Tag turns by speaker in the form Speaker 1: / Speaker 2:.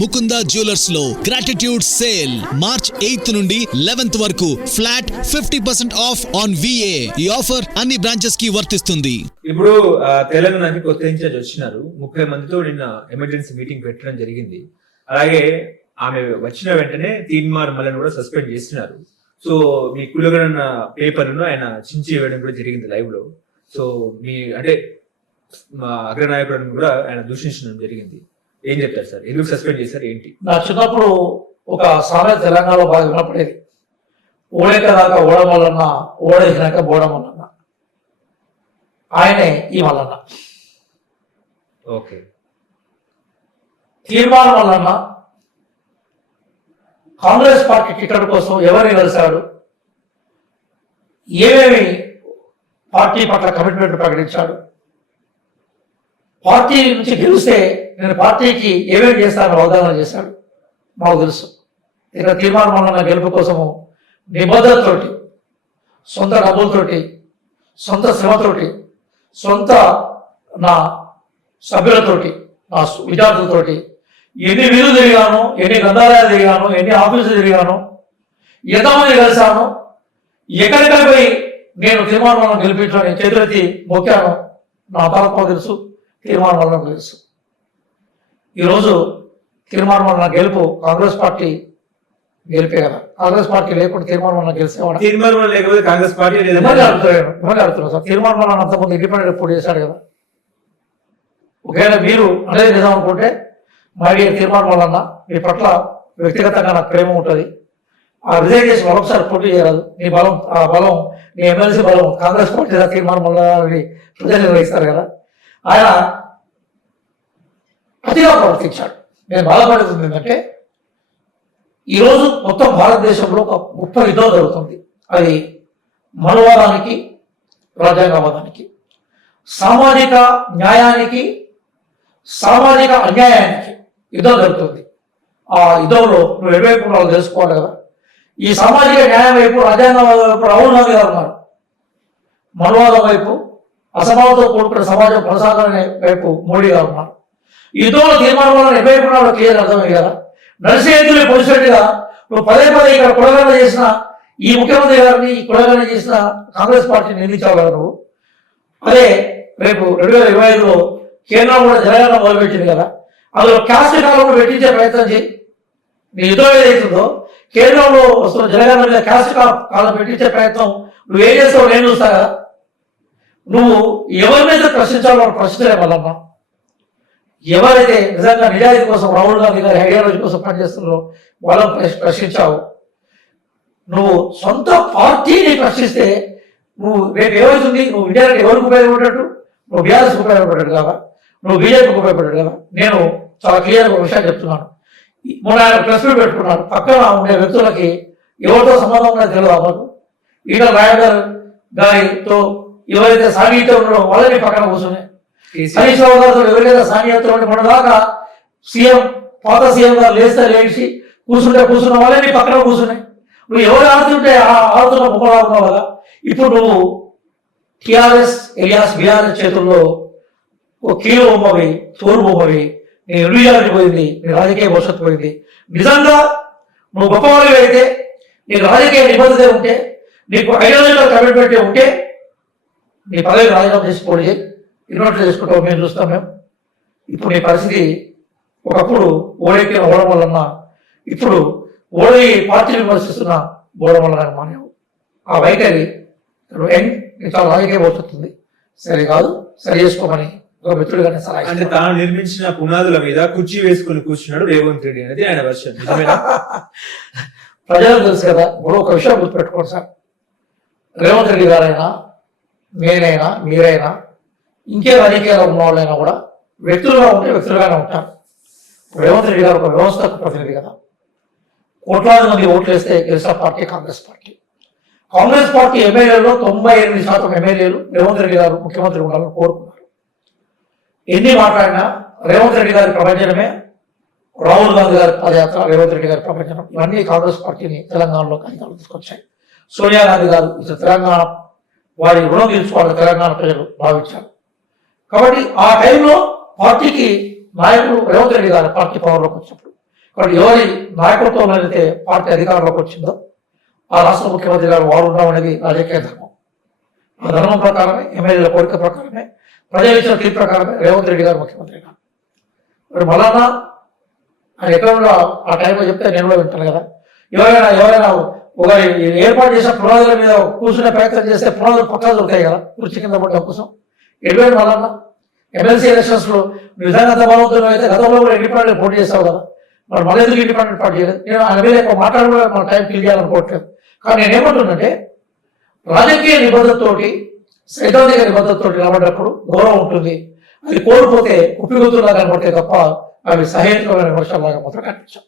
Speaker 1: ముకుంద జ్యువెలర్స్లో gratitude sale March eighth నుండి eleventh వరకు flat fifty percent off on VA ఈ ఆఫర్ అన్ని బ్రాంచెస్కి వర్తిస్తుంది.
Speaker 2: ఇప్పుడు తెలంగాణకి కొత్త ఇన్ఛార్జ్ వచ్చినారు. ముప్పై మందితో నిన్న ఎమర్జెన్సీ మీటింగ్ పెట్టడం జరిగింది. అలాగే ఆమె వచ్చిన వెంటనే తీన్మార్ మల్లని కూడా సస్పెండ్ చేస్తున్నారు. సో మీ కులగడన్న పేపర్ను ఆయన చించి వేయడం కూడా జరిగింది లైవ్లో. సో మీ అంటే మా అగ్రనాయకులను కూడా ఆయన దూషించడం జరిగింది. ఏం చెప్తారు సార్? ఎందుకు సస్పెండ్ చేశారు? ఏంటి?
Speaker 3: నా చిన్నప్పుడు ఒక సామెత తెలంగాణలో బాగా వినపడేది ఓడేక దాకా ఓడమల్లన్న ఓడేసినాక బోడమల్లన్న ఆయనే ఈ మల్లన్న
Speaker 2: ఓకే.
Speaker 3: తీర్మానం మల్లన్న కాంగ్రెస్ పార్టీ టికెట్ కోసం ఎవరిని కలిశాడు ఏమేమి పార్టీ పట్ల కమిట్మెంట్ ప్రకటించాడు పార్టీ నుంచి గెలిస్తే నేను పార్టీకి ఏమేమి చేస్తానని వాగ్దానం చేశాడు. మాకు తెలుసు. ఇక తీర్మానం వల్ల గెలుపు కోసము నిబద్ధతతోటి సొంత డబ్బులతోటి సొంత శ్రమతోటి సొంత నా సభ్యులతోటి నా విద్యార్థులతోటి ఎన్ని వీధులు తిరిగాను ఎన్ని గ్రంథాలయాలు తిరిగాను ఎన్ని ఆఫీసులు తిరిగాను ఎంతమంది కలిశాను ఎక్కడికి పోయి నేను తీర్మానం వల్ల గెలిపించడానికి చేతులెత్తి మొక్కాను నా తరపు తెలుసు. తీర్మానం వల్ల తెలుసు. ఈరోజు తీర్మానం వల్ల గెలుపు కాంగ్రెస్ పార్టీ గెలిపే కదా. కాంగ్రెస్ పార్టీ లేకుండా తీర్మానం వల్ల గెలిచేవాడు
Speaker 2: తీర్మానం లేకపోతే కాంగ్రెస్ పార్టీ
Speaker 3: అడుగుతున్నాను సార్ తీర్మానం అంతకుముందు ఇండిపెండెంట్ పోటీ చేశాడు కదా? ఒకవేళ మీరు అనేది నిజం అనుకుంటే మా డియర్ తీర్మానం వలన మీ పట్ల వ్యక్తిగతంగా నాకు ప్రేమ ఉంటుంది. ఆ రిజైన్ చేసి మరొకసారి పోటీ చేయరాదు. నీ బలం ఆ బలం నీ ఎమ్మెల్సీ బలం కాంగ్రెస్ పార్టీ తీర్మానం వల్ల ప్రజలు నిర్వహిస్తారు కదా. ఆయన అతిగా ప్రవర్తించాడు. నేను బాధపడుతుంది ఏంటంటే ఈరోజు మొత్తం భారతదేశంలో ఒక గొప్ప యుద్ధం జరుగుతుంది. అది మనవాదానికి రాజ్యాంగవాదానికి సామాజిక న్యాయానికి సామాజిక అన్యాయానికి యుద్ధం జరుగుతుంది. ఆ యుద్ధంలో నువ్వు ఎటువైపు వాళ్ళు తెలుసుకోవాలి కదా. ఈ సామాజిక న్యాయం వైపు రాజ్యాంగవాదం వైపు రాహుల్ గాంధీ గారు ఉన్నారు. మనవాదం వైపు అసమానతో కూడుకున్న సమాజం కొనసాగాలనే వైపు మోడీ గారు ఉన్నారు. యుద్ధంలో తీర్మానం వల్ల ఎటువైపు ఉన్నాడో క్లియర్ అర్థమయ్యారా కదా పొడిచినట్టుగా నువ్వు పదే పదే ఇక్కడ కులగణ చేసిన ఈ ముఖ్యమంత్రి గారిని ఈ కులగణ చేసిన కాంగ్రెస్ పార్టీని నిందించావు నువ్వు. అదే రేపు రెండు వేల ఇరవై ఐదులో కేంద్రం కూడా జనగణన మొదలుపెట్టింది కదా. అందులో క్యాస్ట్ కాలంలో పెట్టించే ప్రయత్నం చేయి. నీ యుద్ధం ఏదైతుందో కేంద్రంలో వస్తున్న జనగణన మీద క్యాస్ట్ కాలం పెట్టించే ప్రయత్నం నువ్వు ఏం చేస్తావు నేను చూస్తా కదా. నువ్వు ఎవరినైతే ప్రశ్నించాలో ప్రశ్నించలే వల్లమ్మా ఎవరైతే నిజంగా నిజాయితీ కోసం రాహుల్ గాంధీ గారి ఐడియాలజీ కోసం పనిచేస్తున్నారో వాళ్ళని ప్రశ్నించావు. నువ్వు సొంత పార్టీని ప్రశ్నిస్తే నువ్వు రేపు ఏమవుతుంది నువ్వు ఇండియాకి ఎవరికి ఉపయోగపడ్డట్టు నువ్వు బీఆర్ఎస్కి ఉపయోగపడ్డాడు కదా? నువ్వు బీజేపీకి ఉపయోగపడ్డాడు కదా? నేను చాలా క్లియర్గా ఒక విషయం చెప్తున్నాను. మొన్న ఆయన ప్రెస్ మీట్ పెట్టుకున్నాడు. పక్కన ఉండే వ్యక్తులకి ఎవరితో సంబంధం ఉన్నది తెలియదు మాకు ఈటల రాయగర్ గారితో ఎవరైతే సాగితే ఉన్నారో వాళ్ళని పక్కన కూర్చుని. హరీష్ రావు గారితో ఎవరైతే ఉంటే మన దాకా సీఎం పాత సీఎం గారు లేస్తే లేచి కూర్చుంటే కూర్చున్న వాళ్ళే నీ పక్కన కూర్చున్నాయి నువ్వు ఎవరు ఆడుతుంటే ఆ ఆడుతున్న ఆడుతున్నావు కదా ఇప్పుడు నువ్వు టిఆర్ఎస్ ఎలియాస్ బీఆర్ఎస్ చేతుల్లో ఓ కీలు బొమ్మవి తోరు బొమ్మవి నీ ఇండివిజువాలిటీ పోయింది నీ రాజకీయ భవిష్యత్తు పోయింది. నిజంగా నువ్వు గొప్పవాడివి అయితే నీకు రాజకీయ నిబద్ధత ఉంటే నీకు ఐడియాలజికల్ కమిట్మెంట్ ఉంటే నీ పదవి రాజీనామా చేసి పోటీ చేయి ఇన్వర్టర్ చేసుకుంటావు మేము చూస్తాం మేము. ఇప్పుడు నీ పరిస్థితి ఒకప్పుడు ఓడెక్కిన ఓడం వలన ఇప్పుడు ఓడి పార్టీని విమర్శిస్తున్న ఓడం వలన మానేవు ఆ వైఖరి నీకు చాలా రాజకీయ భవిష్యత్తుంది సరే కాదు సరి చేసుకోమని ఒక మిత్రుడిగానే సలహా
Speaker 2: అంటే. తాను నిర్మించిన పునాదుల మీద కుర్చీ వేసుకుని కూర్చున్నాడు రేవంత్ రెడ్డి అనేది ఆయన నిజమేనా?
Speaker 3: ప్రజలకు తెలుసు కదా ఇప్పుడు ఒక విషయం గుర్తుపెట్టుకోండి సార్. రేవంత్ రెడ్డి గారైనా నేనైనా మీరైనా ఇంకే రాజకీయాల్లో ఉన్న వాళ్ళైనా కూడా వ్యక్తులుగా ఉంటే వ్యక్తులుగానే ఉంటారు. రేవంత్ రెడ్డి గారు ఒక వ్యవస్థకు ప్రతినిధి కదా. కోట్లాది మంది ఓట్లు వేస్తే గెలిచిన party Congress party. Congress party ఎమ్మెల్యేలో తొంభై ఎనిమిది శాతం ఎమ్మెల్యేలు రేవంత్ రెడ్డి గారు ముఖ్యమంత్రి ఉండాలని కోరుకున్నారు. ఎన్ని మాట్లాడినా రేవంత్ రెడ్డి గారి ప్రపంచమే రాహుల్ గాంధీ గారి పాదయాత్ర రేవంత్ రెడ్డి గారి ప్రపంచం ఇవన్నీ కాంగ్రెస్ పార్టీని తెలంగాణలో కాగితాలు తీసుకొచ్చాయి. సోనియా గాంధీ గారు తెలంగాణ వారి రుణం తీర్చుకోవాలని తెలంగాణ ప్రజలు భావించారు. కాబట్టి ఆ టైంలో పార్టీకి నాయకుడు రేవంత్ రెడ్డి గారు పార్టీ పవర్లోకి వచ్చినప్పుడు కాబట్టి ఎవరి నాయకులతో అయితే పార్టీ అధికారంలోకి వచ్చిందో ఆ రాష్ట్ర ముఖ్యమంత్రి గారు వారు ఉండడం అనేది రాజకీయ ధర్మం. ఆ ధర్మం ప్రకారమే ఎమ్మెల్యేల కోరిక ప్రకారమే ప్రజలు ఇచ్చిన తీర్పు ప్రకారమే రేవంత్ రెడ్డి గారు ముఖ్యమంత్రి గారు. మరి మళ్ళా ఆయన ఎక్కడ ఆ టైంలో చెప్తే నేను కూడా వింటాను కదా. ఎవరైనా ఎవరైనా ఒక ఏర్పాటు చేసిన పునాదుల మీద కూర్చునే ప్రయత్నం చేస్తే పునాదులు పక్కన దొరుకుతాయి కదా? కుర్చీ కింద పడ్డ కోసం. ఎటువంటి మళ్ళా ఎమ్మెల్సీ ఎలక్షన్స్లో నువ్వు నిజంగా అంత బలవంతులు అయితే గతంలో కూడా ఇండిపెండెంట్ పోటీ చేస్తావు కదా? మరి మళ్ళీ ఎందుకు ఇండిపెండెంట్ పార్టీ చేయలేదు? నేను ఆయన మీద ఎక్కువ మాట్లాడడం మన టైం కిల్ చేయాలనుకోవట్లేదు కానీ నేను ఏమంటున్నంటే రాజకీయ నిబద్ధతతోటి సైద్ధాంతిక నిబద్ధతతోటి రాబడినప్పుడు గౌరవం ఉంటుంది. అది కోల్పోతే ఉప్పిగుతులా కనబడితే తప్ప అవి సహేతుకమైన విమర్శలాగా మాత్రం కనిపించాం